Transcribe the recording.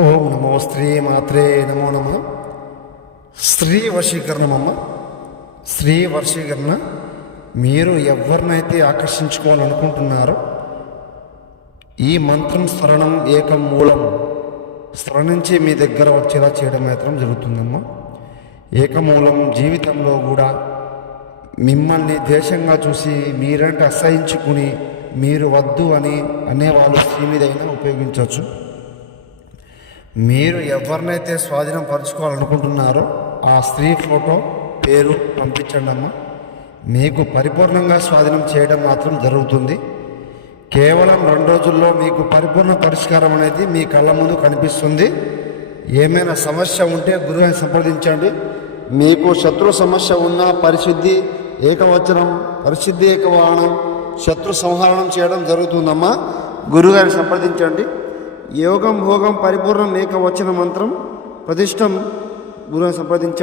ఓం నమో శ్రీ మాత్రే నమో నమ. స్త్రీ వశీకరణమమ్మ. స్త్రీ వశీకరణ మీరు ఎవరినైతే ఆకర్షించుకోవాలనుకుంటున్నారో ఈ మంత్రం స్మరణం ఏకం మూలం స్మరణించి మీ దగ్గర వచ్చేలా చేయడం మాత్రం జరుగుతుందమ్మా. ఏకమూలం జీవితంలో కూడా మిమ్మల్ని దేశంగా చూసి మీరంటే అసహించుకుని మీరు వద్దు అని అనేవాళ్ళు స్త్రీ మీదైనా ఉపయోగించవచ్చు. మీరు ఎవరినైతే స్వాధీనం పరుచుకోవాలనుకుంటున్నారో ఆ స్త్రీ ఫోటో పేరు పంపించండి అమ్మ. మీకు పరిపూర్ణంగా స్వాధీనం చేయడం మాత్రం జరుగుతుంది. కేవలం 2 రోజుల్లో మీకు పరిపూర్ణ పరిష్కారం అనేది మీ కళ్ళ ముందు కనిపిస్తుంది. ఏమైనా సమస్య ఉంటే గురువుని సంప్రదించండి. మీకు శత్రు సమస్య ఉన్న పరిశుద్ధి ఏకవచనం, పరిశుద్ధి ఏకవాహనం, శత్రు సంహరణం చేయడం జరుగుతుందమ్మా. గురువుగారిని సంప్రదించండి. యోగం భోగం పరిపూర్ణం ఏకవచన మంత్రం ప్రతిష్టం గురువుని సంప్రదించండి.